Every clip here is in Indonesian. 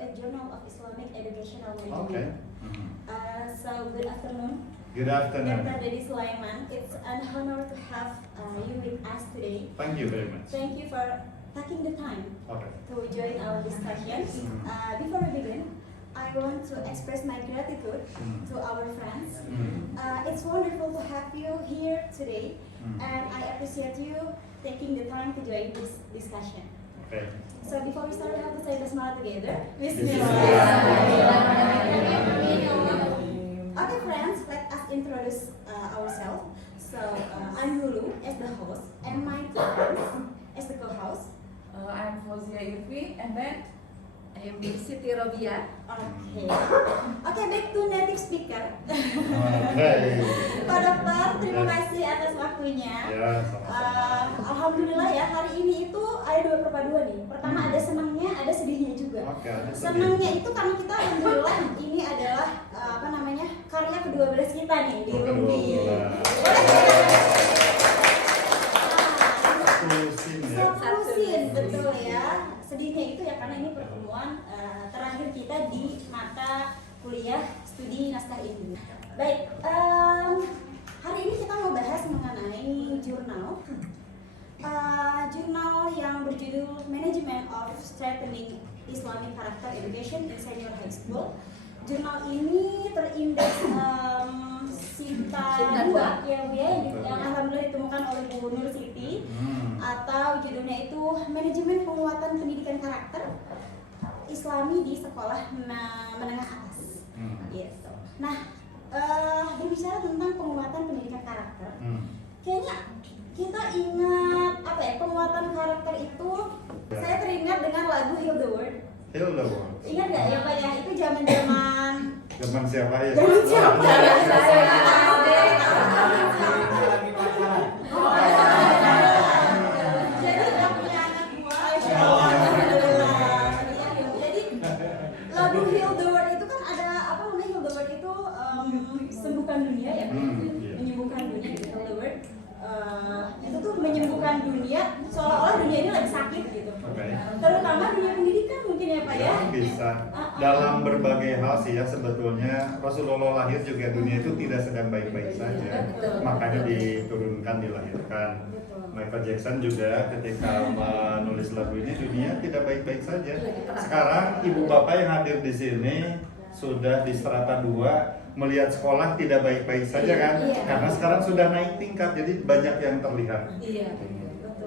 a Journal of Islamic Educational Management. Okay. So good afternoon, Good afternoon. Dr. Dedi Sulaiman. It's an honor to have you with us today. Thank you very much. Thank you for taking the time Okay. to join our discussion. Before we begin, I want to express my gratitude to our friends. It's wonderful to have you here today, and I appreciate you taking the time to join this discussion. Okay. So before we start, we have to say Bismillah together. Bismillah. Okay, friends, let us introduce ourselves. So I'm Lulu as the host, and my two friends as the co-host. I'm Fauzia Irvi, and then I am Siti Robia. Okay. Okay, back to native speaker. Okay. Pak Dokter, terima kasih atas waktunya. Ya, sama-sama. Alhamdulillah ya, hari ini itu ada dua perpaduan nih. Pertama ada senangnya, ada sedihnya juga. Oke, ada sedih. Senangnya itu karena kita alhamdulillah ini adalah karya ke-12 kita nih di Rumpi. Satu scene, betul ya. Sedihnya itu ya karena ini pertemuan terakhir kita di mata kuliah studi naskah ini. Baik, hari ini kita mau bahas mengenai jurnal yang berjudul Management of Strengthening Islamic Character Education in Senior High School. Jurnal ini terindeks Sinta 2 ya Bu ya, yang alhamdulillah ditemukan oleh Bu Nur Siti, atau judulnya itu Manajemen Penguatan Pendidikan Karakter Islami di Sekolah Menengah Atas. Gitu. Nah, berbicara tentang penguatan pendidikan karakter, kayaknya kita ingat apa ya, penguatan karakter itu saya teringat dengan lagu Heal the World. Heal the World. Ingat nggak ya Pak ya, itu zaman-zaman siapa ya? Zaman siapa? Jadi nggak punya anak buah. Jadi lagu Heal the World itu kan ada apa namanya, Heal the World itu sembuhkan dunia ya, menyembuhkan dunia gitu. Heal the World itu tuh menyembuhkan dunia, seolah-olah dunia ini lagi sakit gitu. Terutama dunia pendidikan mungkin ya Pak ya. Bisa. Dalam berbagai hal sih ya, sebetulnya Rasulullah lahir juga dunia itu tidak sedang baik-baik saja. Makanya diturunkan, dilahirkan. Michael Jackson juga ketika menulis lagu ini, dunia tidak baik-baik saja. Sekarang ibu bapak yang hadir di sini sudah di strata 2 melihat sekolah tidak baik-baik saja kan? Karena sekarang sudah naik tingkat, jadi banyak yang terlihat. Iya.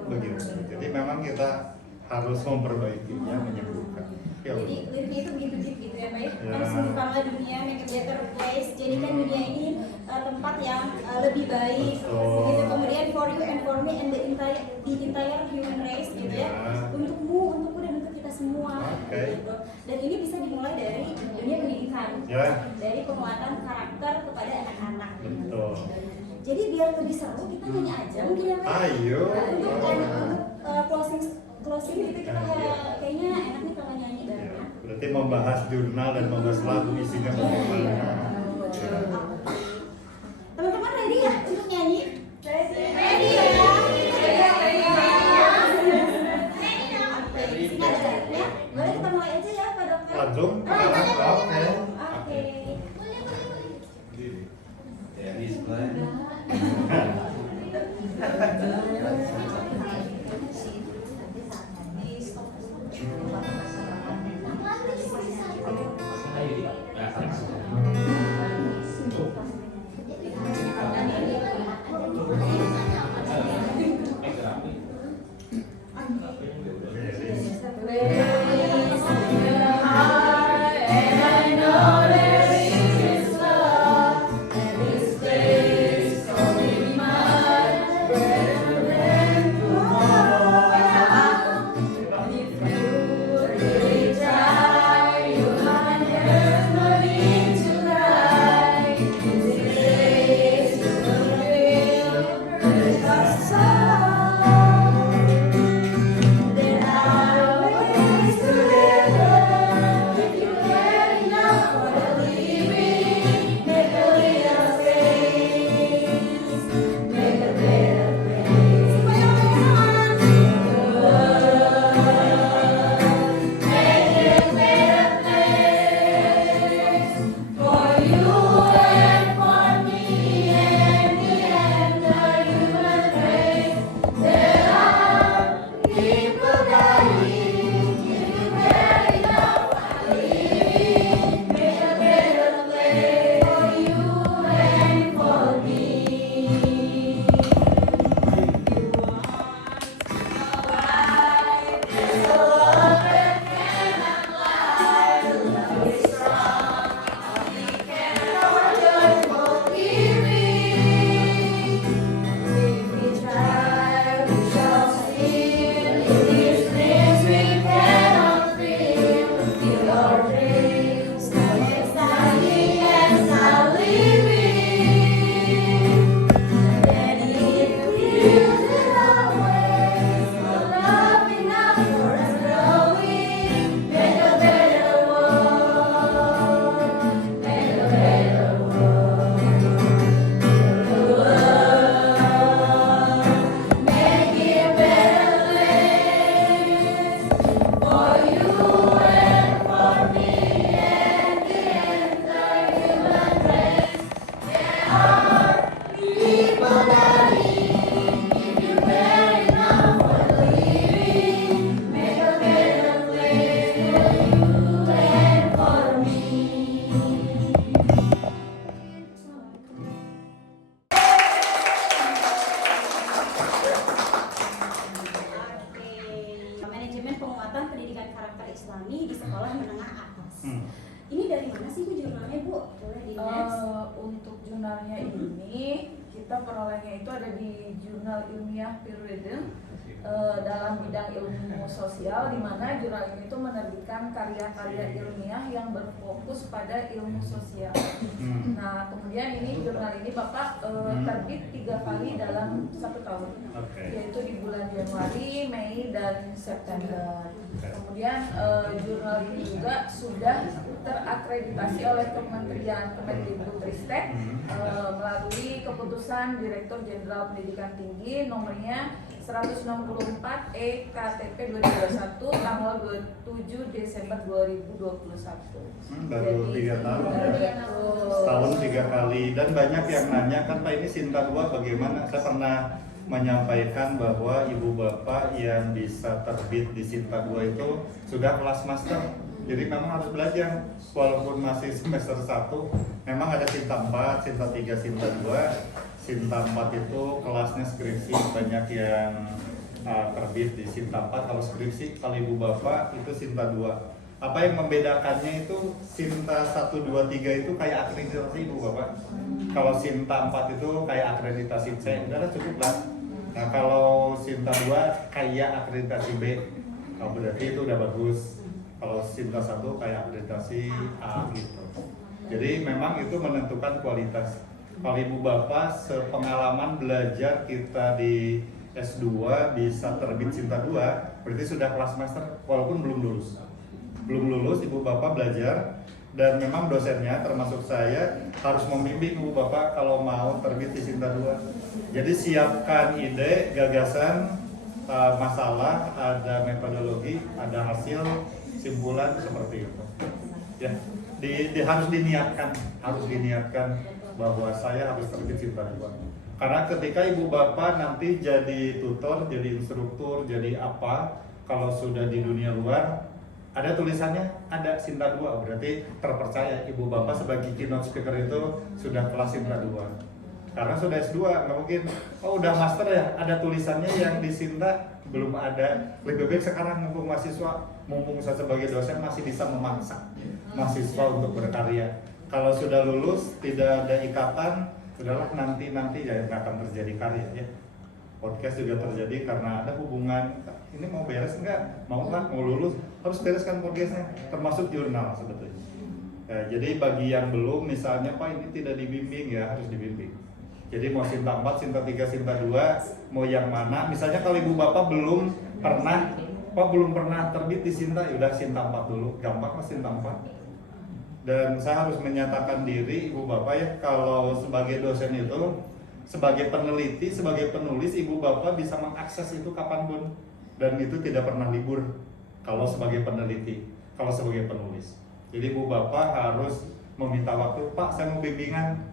Begitu. Jadi memang kita harus memperbaikinya, menyembuhkan. Ya, Jadi liriknya itu begitu gitu ya Pak ya. Ya. Sembuhkanlah dunia, make a better place. Jadikan dunia ini tempat yang lebih baik. Betul. Gitu. Kemudian for you and for me and the entire human race gitu ya. Ya. Untukmu dan untuk kita semua. Oke. Gitu. Dan ini bisa dimulai dari dunia pendidikan. Ya. Dari penguatan karakter kepada anak-anak. Betul. Jadi biar lebih seru kita nyanyi aja mungkin ya Pak. Ayo. Untuk closing gitu kita kayaknya enak nih kalau nyanyi Ya, barengan. berarti membahas jurnal dan membahas lagu isinya bagaimana. Ya. Teman-teman ready ya untuk nyanyi? Ready ya? Sini ada lagunya. Boleh kita mulai aja ya Pak Dokter? Langsung? Oke. Oke. menengah atas. Ini dari mana sih Bu jurnalnya Bu? Boleh di next? Untuk jurnalnya ini kita perolehnya itu ada di jurnal ilmiah Periodum dalam bidang ilmu sosial, di mana jurnal ini itu menerbitkan karya-karya ilmiah yang berfokus pada ilmu sosial. Nah, kemudian ini jurnal ini Bapak terbit 3 kali dalam 1 tahun, yaitu di bulan Januari, Mei, dan September. Kemudian jurnal ini juga sudah terakreditasi oleh Kementerian Kemendikbudristek melalui keputusan Direktur Jenderal Pendidikan Tinggi nomornya 164 EKTP 2021 tanggal 27 Desember 2021. Baru 3 tahun ya. Betul. Setahun 3 kali. Dan banyak yang nanya kan Pak ini Sinta 2 bagaimana? Saya pernah menyampaikan bahwa ibu bapak yang bisa terbit di Sinta 2 itu sudah kelas master. Jadi memang harus belajar walaupun masih semester 1. Memang ada Sinta 4, Sinta 3, Sinta 2. Sinta 4 itu kelasnya skripsi, banyak yang terbit di Sinta 4. Kalau skripsi, kalau ibu bapak itu Sinta 2. Apa yang membedakannya itu Sinta 1, 2, 3 itu kayak akreditasi ibu bapak. Kalau Sinta 4 itu kayak akreditasi C, udah cukup lah. Nah kalau Sinta 2 kayak akreditasi B, nah, berarti itu udah bagus. Kalau Sinta 1 kayak akreditasi A gitu. Jadi memang itu menentukan kualitas. Kalau ibu bapak sepengalaman belajar kita di S2 bisa terbit Sinta 2, berarti sudah kelas master walaupun belum lulus. Belum lulus ibu bapak belajar, dan memang dosennya termasuk saya harus membimbing ibu bapak kalau mau terbit di Sinta 2. Jadi siapkan ide, gagasan, masalah, ada metodologi, ada hasil, simpulan seperti itu. Ya, harus diniatkan bahwa saya harus terbit Sinta 2. Karena ketika ibu bapak nanti jadi tutor, jadi instruktur, jadi apa, kalau sudah di dunia luar ada tulisannya ada Sinta 2, berarti terpercaya ibu bapak sebagai keynote speaker itu sudah kelas Sinta 2. Karena sudah S2 nggak mungkin, oh udah master ya ada tulisannya yang di Sinta belum ada. Lebih baik sekarang mumpung saya sebagai dosen masih bisa memaksa mahasiswa untuk berkarya. Kalau sudah lulus tidak ada ikatan, udahlah nanti ya nggak akan terjadi karya ya. Podcast juga terjadi karena ada hubungan. Ini mau beres nggak? Mau kan? Mau lulus? Harus bereskan podcastnya. Termasuk jurnal sebetulnya. Ya, jadi bagi yang belum, misalnya Pak ini tidak dibimbing ya harus dibimbing. Jadi mau Sinta 4, Sinta 3, Sinta 2, mau yang mana? Misalnya kalau ibu bapak belum pernah terbit di Sinta, ya udah Sinta 4 dulu. Gampang mas Sinta 4. Dan saya harus menyatakan diri ibu bapak ya, kalau sebagai dosen itu, sebagai peneliti, sebagai penulis, ibu bapak bisa mengakses itu kapanpun, dan itu tidak pernah libur kalau sebagai peneliti, kalau sebagai penulis. Jadi ibu bapak harus meminta waktu, Pak saya mau bimbingan,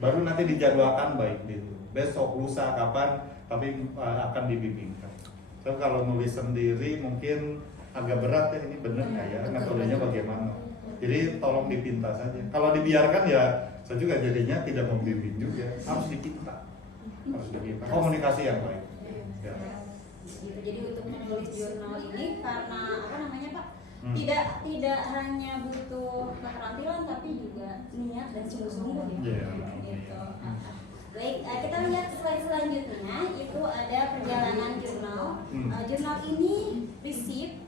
baru nanti dijadwalkan baik gitu, besok, lusa, kapan, tapi akan dibimbingkan. So kalau nulis sendiri mungkin agak berat ya, ini benar nggak ya, metodenya bagaimana? Jadi tolong dipinta saja. Kalau dibiarkan ya saya juga jadinya tidak membimbing juga. Harus dipinta. Komunikasi yang baik. Ya. Jadi untuk menulis jurnal ini karena apa namanya Pak? Tidak hanya butuh keterampilan tapi juga niat dan sungguh-sungguh ya. Gitu. Baik, kita lihat slide selanjutnya itu ada perjalanan jurnal. Jurnal ini receive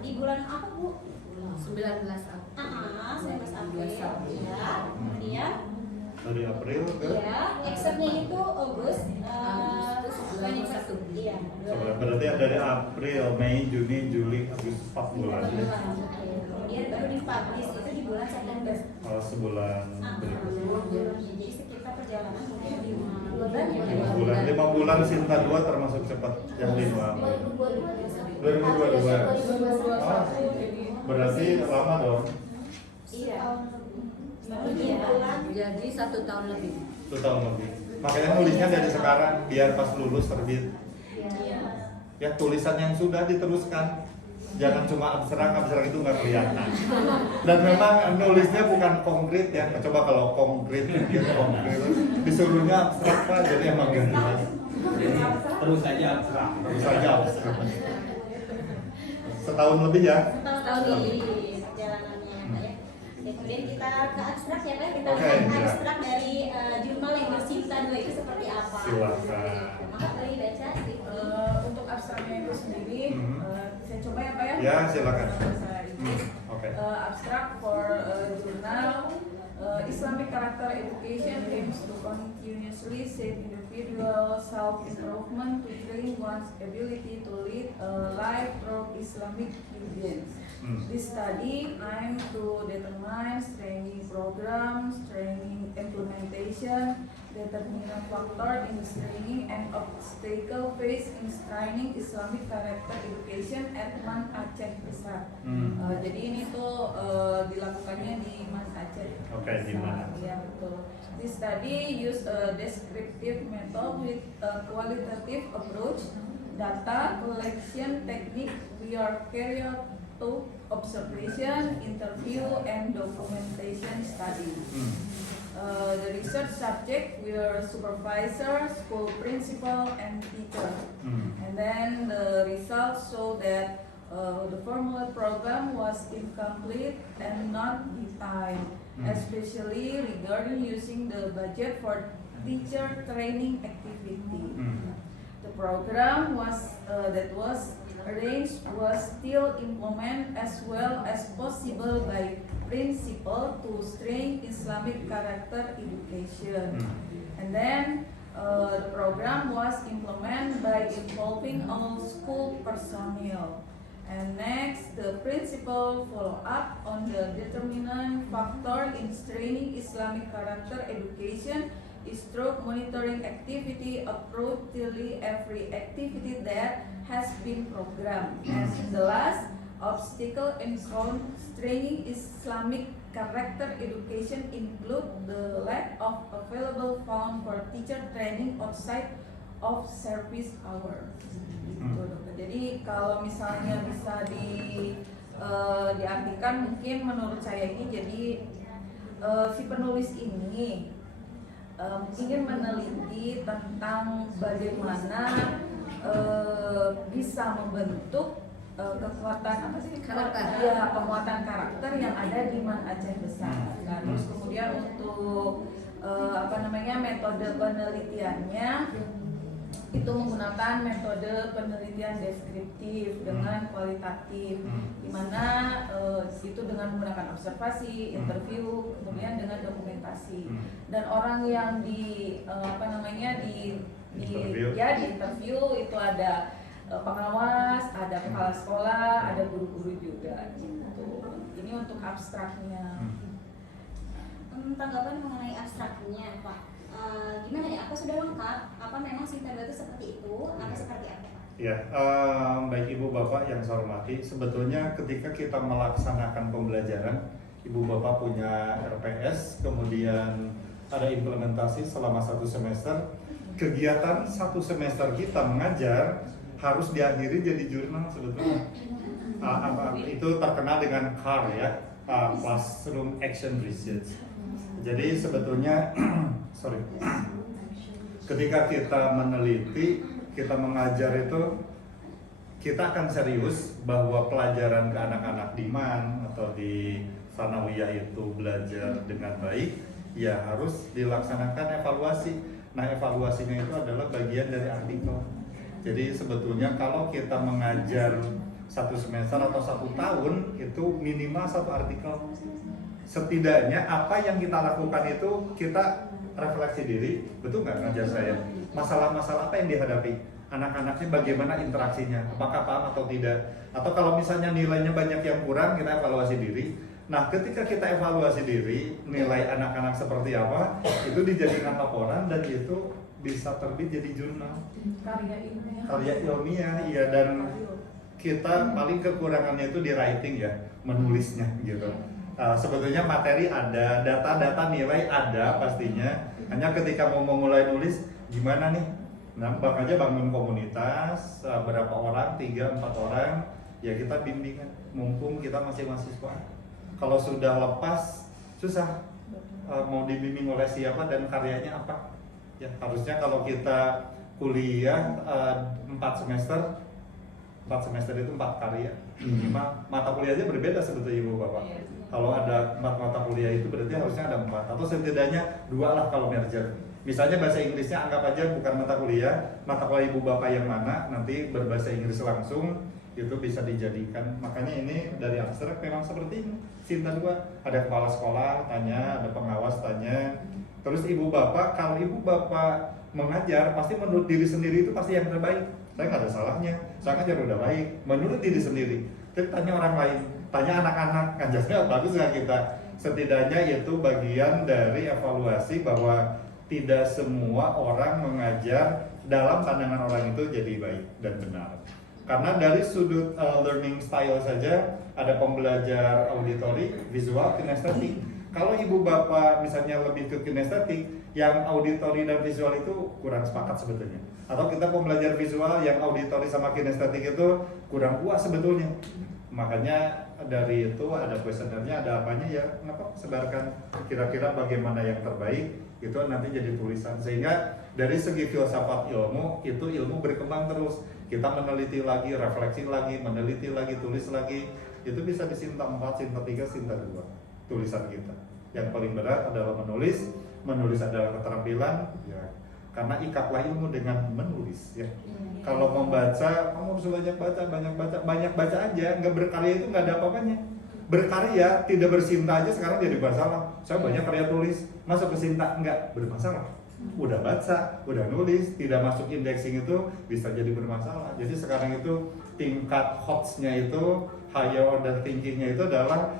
di bulan apa Bu? 19 April. 19 April. Ya. Kemudian dari April ke? Ya, examnya itu Agustus 21. Iya. Berarti dari April, Mei, Juni, Juli, Agustus 4 bulan. Kemudian baru dipublish itu di bulan September. Sebulan berikutnya. Jadi sekitar perjalanan mungkin 5 bulan ya. 5 bulan Sinta 2 termasuk cepat yang 5 2022. Berarti lama dong. Iya. Jadi 1 tahun lebih. 1 tahun lebih. Makanya nulisnya dari sekarang biar pas lulus terbit. Iya. Ya tulisan yang sudah diteruskan. Jangan cuma abstrak itu nggak kelihatan. Dan memang nulisnya bukan konkret ya. Coba kalau konkret disuruhnya abstrak Pak, jadi emang gak jelas. Terus saja abstrak. Terus saja abstrak. setahun lebih ya. Setahun lebih perjalanannya ya Pak ya. Kemudian kita ke abstrak ya Pak, kita Oke, lihat ya. abstrak dari jurnal yang bercinta 2 itu seperti apa. Silakan. Maka boleh baca Untuk abstraknya itu sendiri, Mhm. saya coba ya Pak ya. Ya, silakan. Saya izin. Oke. Abstract for journal Islamic Character Education aims to continuously shape individual self-improvement to train one's ability to lead a life through Islamic guidance. This study aims to determine training programs, training implementation, determinant factor in the training and obstacle faced in training Islamic character education at Man Aceh Besar. Jadi ini tuh dilakukannya di Man Aceh. Oke, di mana? Iya betul. This study use a descriptive method with a qualitative approach, data collection technique we are carried to observation, interview, and documentation study. The research subject were supervisor, school principal, and teacher. And then the results show that the formula program was incomplete and not defined, especially regarding using the budget for teacher training activity. The program that was arranged was still implemented as well as possible by principal to train Islamic character education. And then the program was implemented by involving all school personnel. And next, the principal follow up on the determinant factor in training Islamic character education is through monitoring activity appropriately every activity that has been programmed. And the last obstacle in training Islamic character education include the lack of available funds for teacher training outside of service hour. Jadi kalau misalnya bisa diartikan, mungkin menurut saya ini jadi si penulis ini ingin meneliti tentang bagaimana bisa membentuk kekuatan apa sih penguatan karakter yang ada di Man Aceh Besar. Nah, terus kemudian untuk metode penelitiannya itu menggunakan metode penelitian deskriptif dengan kualitatif, di mana itu dengan menggunakan observasi, interview, kemudian dengan dokumentasi. Dan orang yang di interview itu ada pengawas, ada kepala sekolah, ada guru-guru juga gitu. Ini untuk abstraknya. Tanggapan mengenai abstraknya Pak, gimana ya? Apa sudah lengkap? Apa memang Sinta 2 itu seperti itu? Atau seperti apa Pak? Ya, baik Ibu Bapak yang saya hormati, sebetulnya ketika kita melaksanakan pembelajaran, Ibu Bapak punya RPS, kemudian ada implementasi selama 1 semester. Kegiatan 1 semester kita mengajar harus diakhiri jadi jurnal sebetulnya. Itu terkenal dengan CAR ya, Classroom Action Research. Jadi sebetulnya, ketika kita meneliti, kita mengajar itu, kita akan serius bahwa pelajaran ke anak-anak di MAN atau di Sanawiyah itu belajar dengan baik, ya harus dilaksanakan evaluasi. Nah, evaluasinya itu adalah bagian dari artikel. Jadi sebetulnya kalau kita mengajar 1 semester atau 1 tahun, itu minimal 1 artikel. Setidaknya apa yang kita lakukan itu kita refleksi diri, betul nggak ngajar saya? Masalah-masalah apa yang dihadapi? Anak-anaknya bagaimana interaksinya? Apakah paham atau tidak? Atau kalau misalnya nilainya banyak yang kurang, kita evaluasi diri. Nah, ketika kita evaluasi diri, nilai anak-anak seperti apa, itu dijadikan laporan dan itu bisa terbit jadi jurnal. Karya ilmiah, iya. Dan kita paling kekurangannya itu di writing ya, menulisnya gitu. Sebetulnya materi ada, data-data nilai ada pastinya. Hanya ketika mau memulai nulis, gimana nih? Nah, makanya bangun komunitas, berapa orang, 3-4 orang, ya kita bimbingan. Mumpung kita masih mahasiswa. Kalau sudah lepas, susah. Mau dibimbing oleh siapa dan karyanya apa? Ya harusnya kalau kita kuliah 4 semester itu 4 karya. Mata kuliahnya berbeda sebetulnya Ibu Bapak. Kalau ada 4 mata kuliah itu berarti harusnya ada 4 atau setidaknya 2 lah kalau merger. Misalnya bahasa Inggrisnya anggap aja bukan mata kuliah Ibu Bapak yang mana nanti berbahasa Inggris langsung itu bisa dijadikan. Makanya ini dari abstrak memang seperti ini. Sinta 2 ada kepala sekolah tanya, ada pengawas tanya. Terus Ibu Bapak, kalau Ibu Bapak mengajar pasti menurut diri sendiri itu pasti yang terbaik. Saya nggak ada salahnya, saya ngajar udah baik menurut diri sendiri. Tapi tanya orang lain, tanya anak-anak, ngajarnya bagus nggak kita? Setidaknya itu bagian dari evaluasi bahwa tidak semua orang mengajar dalam pandangan orang itu jadi baik dan benar. Karena dari sudut learning style saja ada pembelajar auditory, visual, kinestetik. Kalau Ibu Bapak misalnya lebih ke kinestetik, yang auditory dan visual itu kurang sepakat sebetulnya. Atau kita pembelajar visual yang auditory sama kinestetik itu kurang puas sebetulnya. Makanya dari itu ada kuesionernya, ada apanya ya, kenapa sebarkan kira-kira bagaimana yang terbaik itu nanti jadi tulisan. Sehingga dari segi filsafat ilmu itu ilmu berkembang terus. Kita meneliti lagi, refleksi lagi, meneliti lagi, tulis lagi. Itu bisa di Sinta 4, Sinta 3, Sinta 2 tulisan kita. Yang paling berat adalah menulis adalah keterampilan ya. Karena ikatlah ilmu dengan menulis ya. Kalau membaca, kamu harus banyak baca aja, nggak berkarya itu nggak ada apa-apanya. Berkarya tidak bersinta aja sekarang jadi masalah. Saya banyak karya tulis, masuk ke Sinta nggak bermasalah. Udah baca, udah nulis, tidak masuk indexing itu bisa jadi bermasalah. Jadi sekarang itu tingkat hotsnya itu higher order thinkingnya itu adalah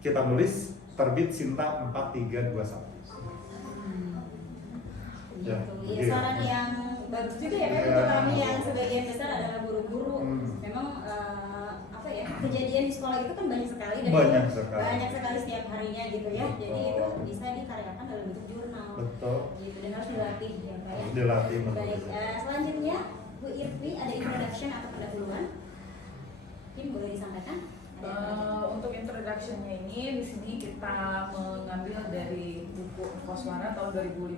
kita nulis terbit Sinta 4.3.2.1. Ya, saran yang bagus juga ya Pak, untuk kami yang sebagian besar adalah guru-guru. Memang apa ya, kejadian di sekolah itu kan banyak sekali dan banyak sekali setiap harinya gitu ya. Betul. Jadi itu bisa dikaryakan dalam bentuk jurnal. Betul. Gitu, dan harus dilatih ya Pak ya. Dilatih. Baik, selanjutnya Bu Irvi ada introduction atau pendahuluan. Mungkin boleh disampaikan? Untuk introduction-nya ini di sini kita mengambil dari buku Koswara tahun 2015.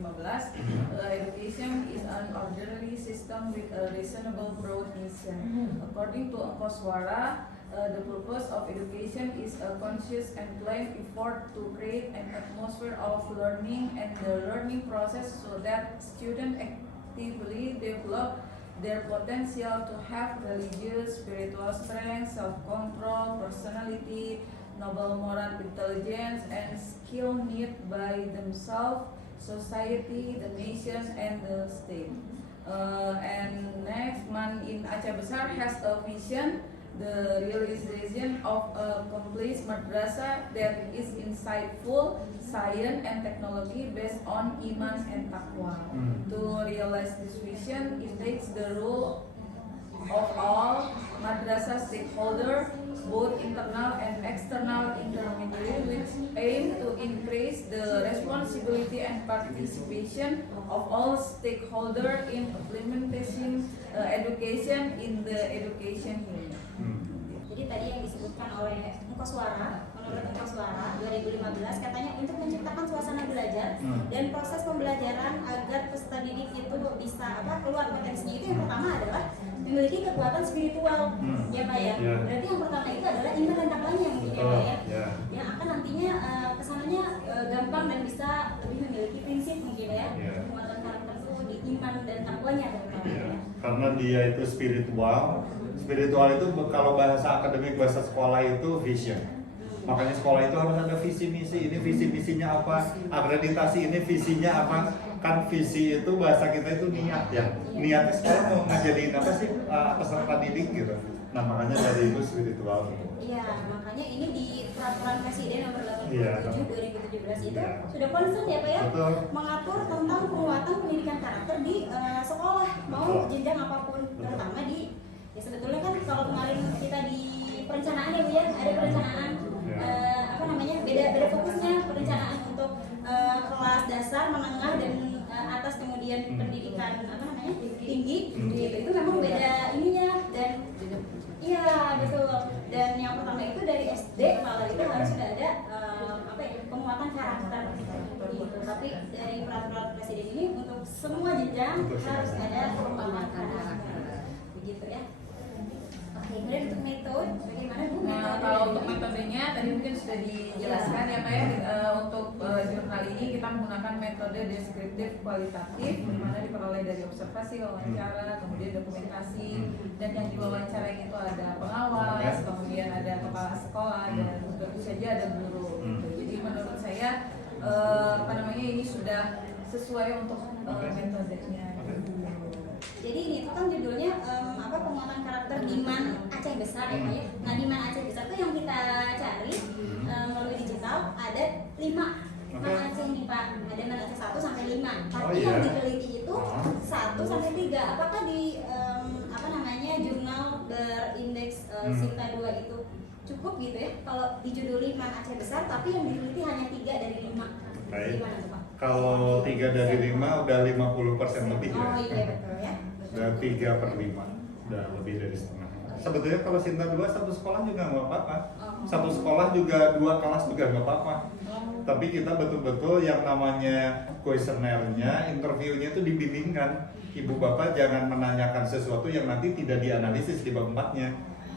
Education is an orderly system with a reasonable broad mission. According to Koswara, the purpose of education is a conscious and planned effort to create an atmosphere of learning and the learning process so that students actively develop their potential to have religious, spiritual strength, self-control, personality, noble moral intelligence, and skill needed by themselves, society, the nation, and the state. And next, Man in Aceh Besar has a vision, the realization of a complete madrasah that is insightful, science and technology based on iman and taqwa. To realize this vision, it takes the role of all madrasah stakeholders, both internal and external intermediary, which aim to increase the responsibility and participation of all stakeholders in implementation education in the education unit. Jadi tadi yang disebutkan oleh Koswara, menurut Koswara 2015 katanya untuk menciptakan suasana belajar dan proses pembelajaran agar peserta didik itu bisa keluar potensinya, itu yang pertama adalah memiliki kekuatan spiritual ya Pak ya. Berarti yang pertama itu adalah iman dan takwanya mungkin ya Pak ya. Yang akan nantinya kesananya gampang dan bisa lebih memiliki prinsip mungkin ya. Penguatan karakter itu di iman dan takwanya ya. Karena dia itu spiritual itu kalau bahasa akademik, bahasa sekolah itu vision. Makanya sekolah itu harus ada visi misi. Ini visi misinya apa? Akreditasi ini visinya apa? Kan visi itu bahasa kita itu niat ya. Niatnya sekolah mau ngajarin apa sih peserta didik gitu. Nah makanya dari itu spiritual. Iya, makanya ini di peraturan presiden nomor 87 2017 itu sudah concern ya Pak ya, mengatur tentang penguatan pendidikan karakter di sekolah mau jenjang apapun, terutama di ya sebetulnya kan kalau kemarin kita di perencanaan ya Bu ya, ada perencanaan beda fokusnya, perencanaan untuk kelas dasar, menengah dan atas, kemudian pendidikan tinggi gitu. Itu memang beda ininya dan iya betul. Dan yang pertama itu dari SD malah itu harus sudah ada penguatan karakter gitu. Tapi dari peraturan presiden ini untuk semua jenjang harus ada penguatan karakter begitu ya. Oke, kemudian untuk metode, bagaimana Bu? Nah, kalau untuk metodenya tadi mungkin sudah dijelaskan ya Pak ya. Untuk jurnal ini kita menggunakan metode deskriptif kualitatif, di mana diperoleh dari observasi, wawancara, kemudian dokumentasi, dan yang diwawancarain itu ada pengawas, kemudian ada kepala sekolah, dan tentu saja ada guru. Gitu. Jadi menurut saya ini sudah sesuai untuk metodenya. Jadi ini itu kan judulnya penguatan karakter Diman Aceh Besar ya Pak ya. Nah Diman Aceh Besar itu yang kita cari melalui digital ada 5 Man Aceh nih Pak. Ada Man Aceh 1 sampai 5. Tapi yang diteliti itu 1 sampai 3. Apakah di jurnal berindeks Sinta 2 itu cukup gitu ya? Kalau dijuduli Man Aceh Besar tapi yang diteliti hanya 3 dari 5. Gimana tuh Pak? Kalau 3 dari 5 udah 50% lebih ya. Oh iya betul ya. Udah 3/5, udah lebih dari setengah. Sebetulnya kalau Sinta 2 satu sekolah juga nggak apa-apa. Satu sekolah juga 2 kelas juga nggak apa-apa. Tapi kita betul-betul yang namanya kuesionernya, interviewnya itu dibimbingkan. Ibu bapak jangan menanyakan sesuatu yang nanti tidak dianalisis di bab 4-nya.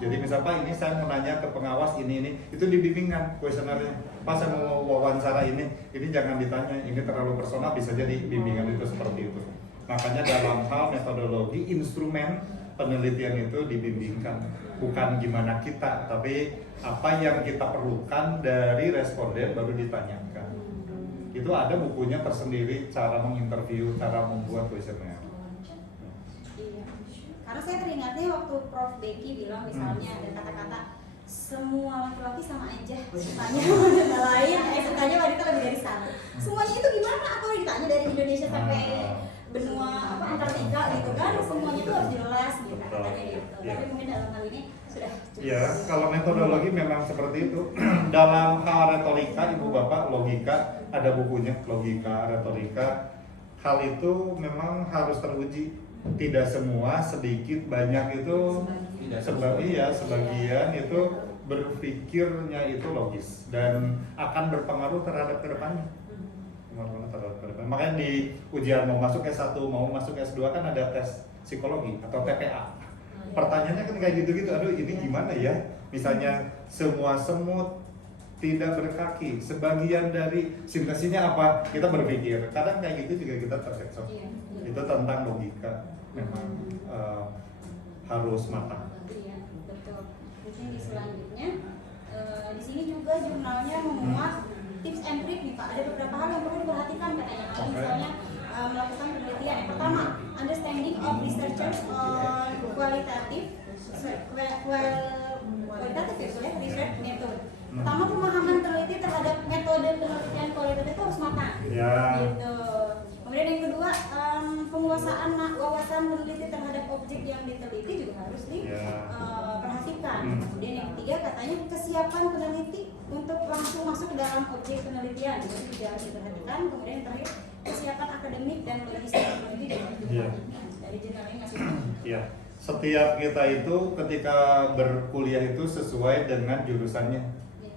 Jadi misal Pak ini saya mau nanya ke pengawas ini itu dibimbingkan kuesionernya. Pak saya mau wawancara ini jangan ditanya, ini terlalu personal, bisa jadi bimbingan itu seperti itu. Makanya dalam hal metodologi, instrumen penelitian itu dibimbingkan. Bukan gimana kita, tapi apa yang kita perlukan dari responden baru ditanyakan. Itu ada bukunya tersendiri, cara menginterview, cara membuat kuesioner. Karena saya teringatnya waktu Prof. Becky bilang misalnya ada kata-kata semua laki-laki sama aja sukanya wanita lain, sukanya wanita lebih dari satu. Semuanya itu gimana? Apa ditanya dari Indonesia sampai benua Antartika gitu kan? Semuanya itu harus jelas gitu katanya gitu. Tapi mungkin dalam hal ini sudah cukup. Ya, kalau metodologi memang seperti itu. Dalam hal retorika, ibu bapak logika ada bukunya logika retorika. Hal itu memang harus teruji. Tidak semua, sedikit, banyak itu sebagian itu berpikirnya itu logis dan akan berpengaruh terhadap kedepannya. Makanya di ujian mau masuk S1, mau masuk S2 kan ada tes psikologi atau TPA. Pertanyaannya kan kayak gitu-gitu, aduh ini gimana ya? Misalnya semua semut tidak berkaki, sebagian dari sintesinya apa? Kita berpikir, kadang kayak gitu juga kita terkecoh. Itu tentang logika, memang harus matang. Iya, betul. Mungkin di selanjutnya, di sini juga jurnalnya memuat tips and trick nih Pak. Ada beberapa hal yang perlu diperhatikan katanya. Misalnya melakukan penelitian. Yang pertama, understanding of researchers on qualitative research method. Pertama, pemahaman peneliti terhadap metode penelitian kualitatif itu harus matang. Gitu. Kemudian yang kedua, penguasaan wawasan peneliti terhadap objek yang diteliti juga harus diperhatikan. Kemudian yang ketiga katanya kesiapan peneliti untuk langsung masuk ke dalam objek penelitian itu juga harus diperhatikan. Kemudian yang terakhir kesiapan akademik dan logistik peneliti juga. Dari jurnal ini masih. Iya. Setiap kita itu ketika berkuliah itu sesuai dengan jurusannya,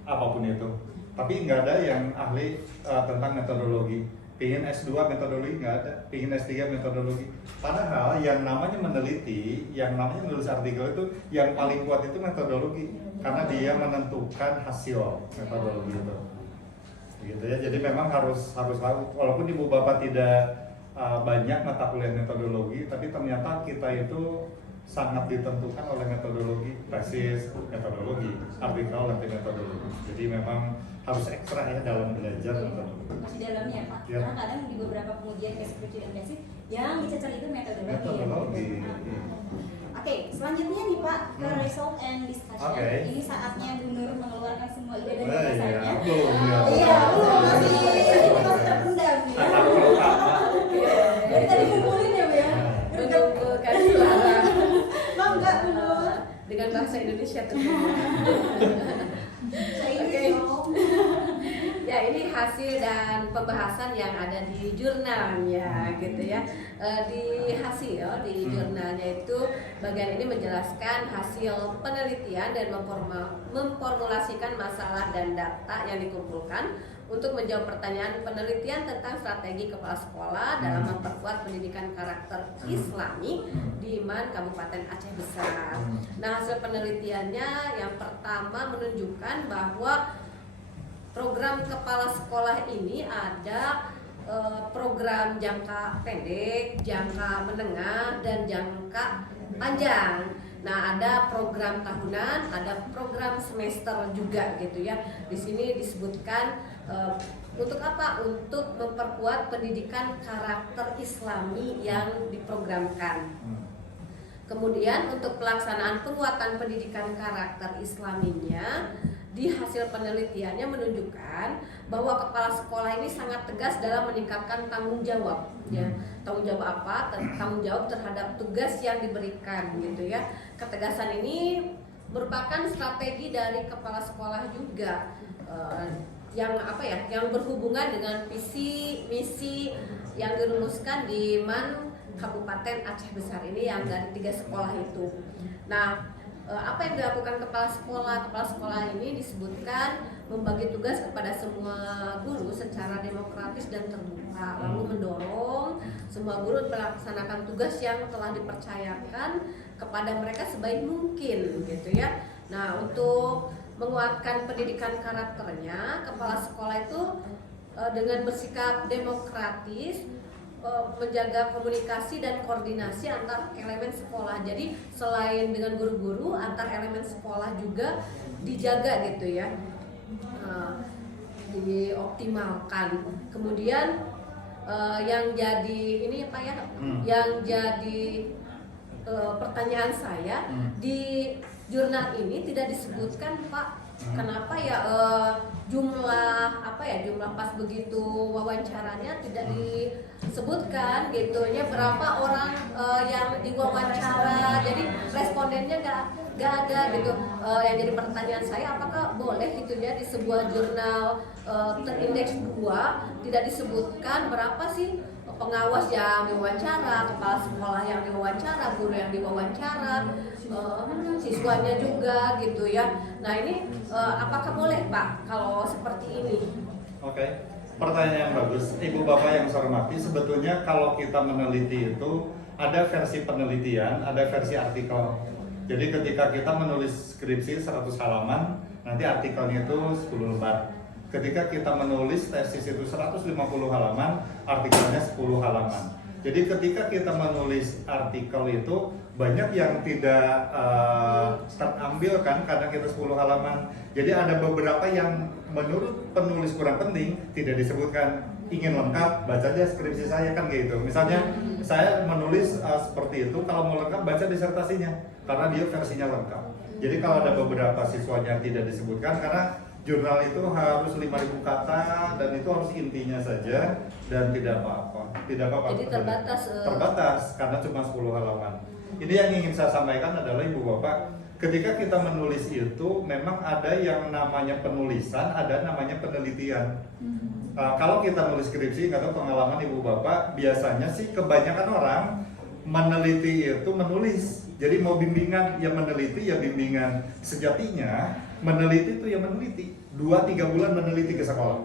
apapun itu. Tapi nggak ada yang ahli tentang metodologi. Pingin S2 metodologi nggak ada, pingin S3 metodologi. Padahal yang namanya meneliti, yang namanya menulis artikel itu yang paling kuat itu metodologi, karena dia menentukan hasil metodologi itu. Gitu ya. Jadi memang harus tahu. Walaupun ibu bapak tidak banyak mata kuliah metodologi, tapi ternyata kita itu sangat ditentukan oleh metodologi, tesis, metodologi, artikel, nanti metodologi. Jadi memang harus ekstra ya dalam belajar metodologi. Masih dalamnya Pak, Ya. karena kadang di beberapa pengujian deskripsi dan tesis yang dicecer itu metodologi. Metodologi. Oke, selanjutnya nih Pak ke result and discussion. Oke. Ini saatnya Bu Nur mengeluarkan semua ide dan Iya, gagasannya. belum ya. Iya, belum masih terpendam ya. Dari tadi ngumpulin ya Bu ya. Untuk kasih suara Bangga Bu Nur. dengan bahasa Indonesia tentunya. Oke. Ya, ini hasil dan pembahasan yang ada di jurnalnya gitu ya. Di hasil di jurnalnya itu bagian ini menjelaskan hasil penelitian dan memformulasikan masalah dan data yang dikumpulkan, untuk menjawab pertanyaan penelitian tentang strategi kepala sekolah dalam memperkuat pendidikan karakter Islami di IMAN Kabupaten Aceh Besar. Nah, hasil penelitiannya yang pertama menunjukkan bahwa program kepala sekolah ini ada program jangka pendek, jangka menengah, dan jangka panjang. Nah, ada program tahunan, ada program semester juga gitu ya. Di sini disebutkan untuk apa? Untuk memperkuat pendidikan karakter Islami yang diprogramkan. Kemudian untuk pelaksanaan penguatan pendidikan karakter Islaminya, di hasil penelitiannya menunjukkan bahwa kepala sekolah ini sangat tegas dalam meningkatkan tanggung jawab, ya. Tanggung jawab apa? Tanggung jawab terhadap tugas yang diberikan, gitu ya. Ketegasan ini merupakan strategi dari kepala sekolah juga, yang apa ya? Yang berhubungan dengan visi misi yang dirumuskan di MAN Kabupaten Aceh Besar ini yang dari 3 sekolah itu. Nah, apa yang dilakukan kepala sekolah? Kepala sekolah ini disebutkan membagi tugas kepada semua guru secara demokratis dan terbuka, lalu mendorong semua guru melaksanakan tugas yang telah dipercayakan kepada mereka sebaik mungkin, gitu ya. Nah, untuk menguatkan pendidikan karakternya, kepala sekolah itu dengan bersikap demokratis, menjaga komunikasi dan koordinasi antar elemen sekolah. Jadi selain dengan guru-guru, antar elemen sekolah juga dijaga gitu ya, dioptimalkan. Kemudian yang jadi ini apa ya? Yang jadi pertanyaan saya, di jurnal ini tidak disebutkan, Pak, kenapa ya jumlah pas begitu wawancaranya tidak disebutkan gitu ya, berapa orang yang diwawancara, jadi respondennya nggak ada gitu. Yang jadi pertanyaan saya, apakah boleh gitu ya di sebuah jurnal terindeks 2 tidak disebutkan berapa sih pengawas yang diwawancara, kepala sekolah yang diwawancara, guru yang diwawancara, siswanya juga gitu ya. Nah, ini apakah boleh, Pak, kalau seperti ini? Oke, pertanyaan yang bagus. Ibu Bapak yang saya hormati, sebetulnya kalau kita meneliti itu ada versi penelitian, ada versi artikel. Jadi ketika kita menulis skripsi 100 halaman, nanti artikelnya itu 10 lembar. Ketika kita menulis tesis itu 150 halaman, artikelnya 10 halaman. Jadi ketika kita menulis artikel itu banyak yang tidak terambil kan, kadang kita 10 halaman. Jadi ada beberapa yang menurut penulis kurang penting, tidak disebutkan. Ingin lengkap, baca aja skripsi saya kan gitu. Misalnya saya menulis seperti itu, kalau mau lengkap baca disertasinya, karena dia versinya lengkap. Jadi kalau ada beberapa siswanya tidak disebutkan, karena jurnal itu harus 5.000 kata dan itu harus intinya saja dan tidak apa-apa. Jadi terbatas karena cuma 10 halaman. Ini yang ingin saya sampaikan adalah Ibu Bapak, ketika kita menulis itu memang ada yang namanya penulisan, ada namanya penelitian. Kalau kita nulis skripsi, atau pengalaman Ibu Bapak, biasanya sih kebanyakan orang meneliti itu menulis. Jadi mau bimbingan ya meneliti ya bimbingan. Sejatinya meneliti itu ya meneliti. 2-3 bulan meneliti ke sekolah.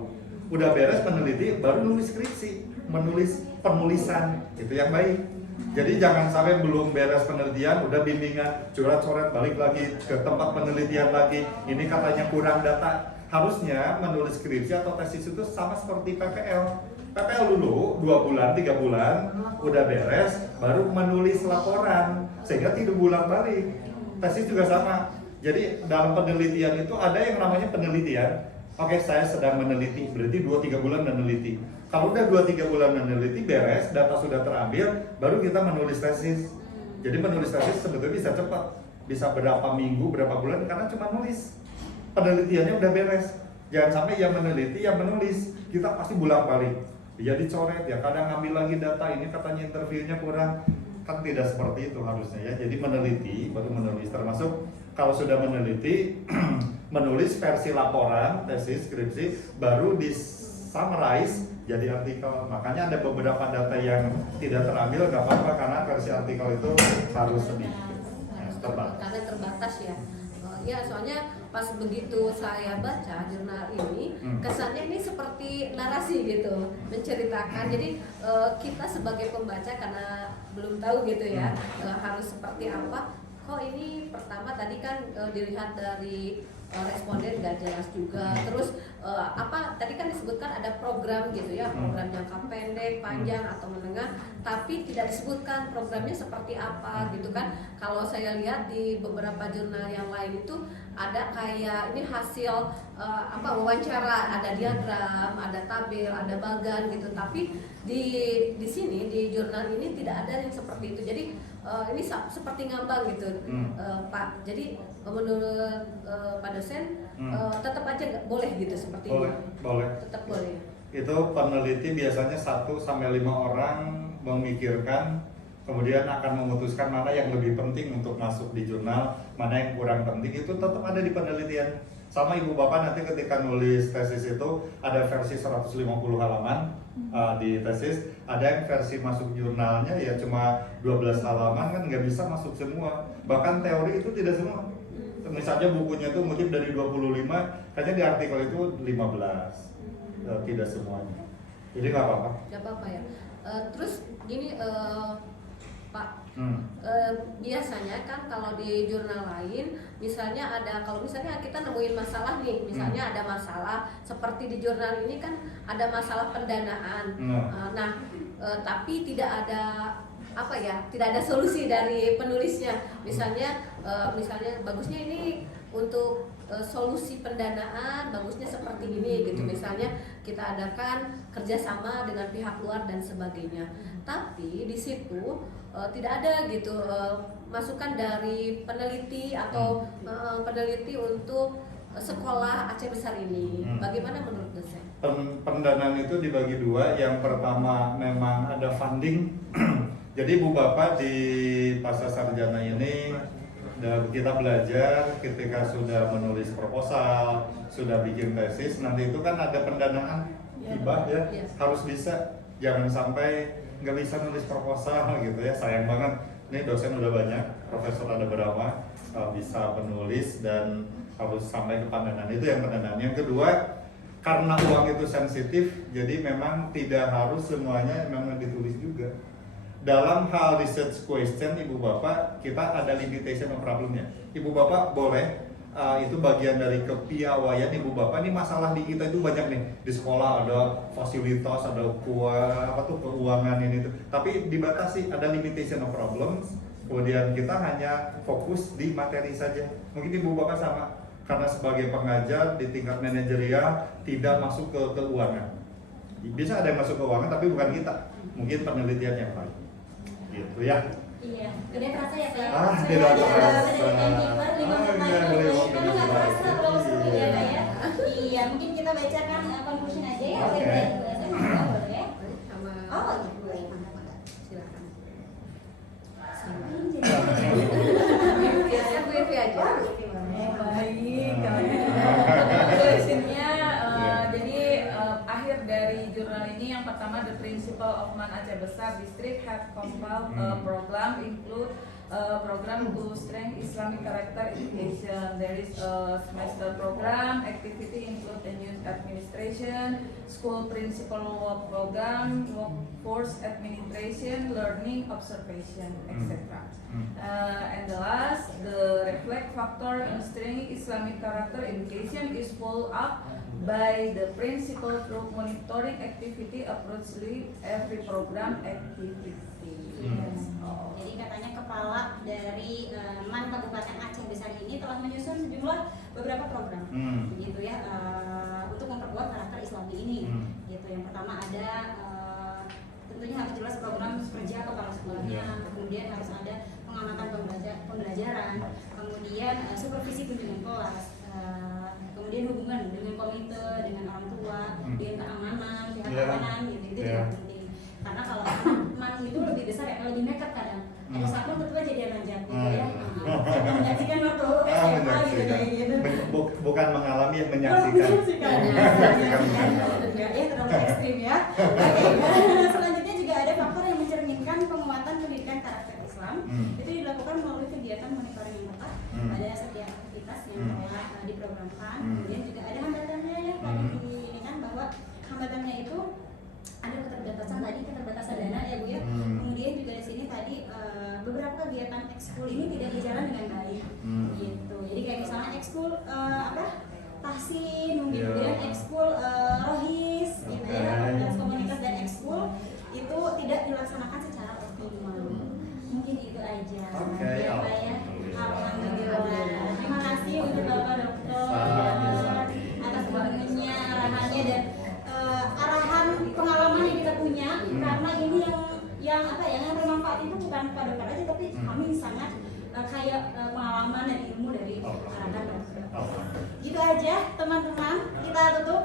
Udah beres meneliti baru nulis skripsi, menulis penulisan, itu yang baik. Jadi jangan sampai belum beres penelitian udah bimbingan, coret-coret balik lagi ke tempat penelitian lagi. Ini katanya kurang data. Harusnya menulis skripsi atau tesis itu sama seperti PPL. PPL dulu 2 bulan, 3 bulan udah beres, baru menulis laporan sehingga tidak bulan balik. Tesis juga sama. Jadi dalam penelitian itu ada yang namanya penelitian. Oke, saya sedang meneliti, berarti 2-3 bulan meneliti. Kalau udah 2-3 bulan meneliti, beres, data sudah terambil, baru kita menulis tesis. Jadi menulis tesis sebetulnya bisa cepat, bisa berapa minggu, berapa bulan, karena cuma nulis. Penelitiannya udah beres. Jangan sampai yang meneliti, yang menulis, kita pasti bolak-balik. Ya dicoret, ya kadang ngambil lagi data, ini katanya interviewnya kurang. Kan tidak seperti itu harusnya ya. Jadi meneliti, baru menulis. Termasuk kalau sudah meneliti, menulis versi laporan, tesis, skripsi, baru di summarize jadi artikel. Makanya ada beberapa data yang tidak terambil, nggak apa-apa karena versi artikel itu harus sedikit terbatas. Karena terbatas ya. Ya soalnya pas begitu saya baca jurnal ini, kesan kesannya ini seperti narasi gitu, menceritakan. Jadi kita sebagai pembaca karena belum tahu gitu ya, harus seperti apa. Kok ini pertama tadi kan dilihat dari responden gak jelas juga. Terus apa tadi kan disebutkan ada program gitu ya, program jangka pendek, panjang atau menengah, tapi tidak disebutkan programnya seperti apa gitu kan. Kalau saya lihat di beberapa jurnal yang lain itu ada kayak ini hasil wawancara, ada diagram, ada tabel, ada bagan gitu. Tapi di sini di jurnal ini tidak ada yang seperti itu. Jadi ini seperti ngambang gitu, Pak. Jadi menurut Pak dosen tetap aja nggak boleh gitu seperti boleh, ini. Boleh. Tetap boleh. Itu peneliti biasanya 1-5 orang memikirkan, kemudian akan memutuskan mana yang lebih penting untuk masuk di jurnal, mana yang kurang penting, itu tetap ada di penelitian. Sama ibu bapak nanti ketika nulis tesis itu ada versi 150 halaman di tesis, ada yang versi masuk jurnalnya ya cuma 12 halaman, kan nggak bisa masuk semua. Bahkan teori itu tidak semua. Misalnya bukunya itu mungkin dari 25, kayaknya di artikel itu 15, tidak semuanya. Jadi nggak apa-apa. Nggak apa-apa ya. Terus gini Pak, biasanya kan kalau di jurnal lain, misalnya kalau misalnya kita nemuin masalah nih, misalnya ada masalah seperti di jurnal ini kan ada masalah pendanaan. Tapi tidak ada tidak ada solusi dari penulisnya. Misalnya bagusnya ini untuk solusi pendanaan, bagusnya seperti ini gitu. Misalnya kita adakan kerjasama dengan pihak luar dan sebagainya. Tapi di situ tidak ada gitu masukan dari peneliti atau peneliti untuk sekolah Aceh Besar ini. Bagaimana menurut dosen? Pendanaan itu dibagi dua. Yang pertama memang ada funding. Jadi Bu Bapak di pasca sarjana ini kita belajar ketika sudah menulis proposal, sudah bikin tesis, nanti itu kan ada pendanaan hibah ya, harus bisa. Jangan sampai nggak bisa nulis proposal gitu ya, sayang banget. Ini dosen udah banyak, profesor ada berapa bisa penulis dan harus sampai ke pendanaan. Itu yang pendanaan. Yang kedua, karena uang itu sensitif, jadi memang tidak harus semuanya memang ditulis juga. Dalam hal research question Ibu Bapak, kita ada limitation of problemnya. Ibu Bapak boleh, itu bagian dari kepiawaian Ibu Bapak. Ini masalah di kita itu banyak nih. Di sekolah ada fasilitas, ada keuangan ini tuh. Tapi dibatasi, ada limitation of problems. Kemudian kita hanya fokus di materi saja. Mungkin Ibu Bapak sama, karena sebagai pengajar di tingkat manajerial tidak masuk ke keuangan. Bisa ada yang masuk keuangan tapi bukan kita. Mungkin penelitian yang lain. Gitu ya. Iya, tidak terasa ya Pak? Tidak terasa. Karena nggak terasa terus ya Pak ya. Iya, mungkin kita bacakan conclusion aja ya. Oke. Boleh ya? Sama Oh, gitu. silakan. Biasa Bu Evi aja. Baik, conclusionnya jadi akhir dari jurnal ini yang pertama, the principle of Man Aceh Besar District have compiled program include program to strengthen Islamic character education. There is a semester program, activity include the youth administration, school principal work program, workforce administration, learning observation, etc. And the last, the reflect factor in strengthening Islamic character education is followed up by the principal through monitoring activity approachly every program activity. Jadi katanya kepala dari MAN Kabupaten Aceh Besar ini telah menyusun sejumlah beberapa program, begitu ya, untuk memperkuat karakter Islami ini. Gitu. Yang pertama ada tentunya harus jelas program kerja kepala sekolahnya, kemudian harus ada pengamatan pembelajaran, kemudian supervisi kunjungan kelas, kemudian hubungan dengan komite, dengan orang tua, dengan keamanan, pihak keamanan, gitu itu juga penting. Karena kalau MAN itu lebih besar ya, lebih nekat kadang. Kalau satpam tentu aja dia lanjut gitu ya. Menyaksikan waktu SMA gitu kayak gitu. Bukan mengalami, yang menyaksikan. Ya terlalu ekstrim ya. Oke. Selanjutnya juga ada faktor yang mencerminkan penguatan pendidikan karakter Islam. Itu dilakukan melalui kegiatan monitoring yang ketat. Ada setiap aktivitas yang telah diprogramkan. Kemudian juga ada hambatannya ya tadi ini kan rohis gitu ya, komunitas dan ekskul itu tidak dilaksanakan secara optimal. Mungkin itu aja. Oke, Ya, Pak ya. alhamdulillah. Alhamdulillah. Terima kasih untuk Bapak Dokter atas bimbingannya, arahannya dan arahan pengalaman yang kita punya, karena ini yang apa ya, yang bermanfaat itu bukan Pak Dokter aja, tapi kami sangat kayak pengalaman dan ilmu dari arahan dokter. Gitu aja teman-teman, kita tutup.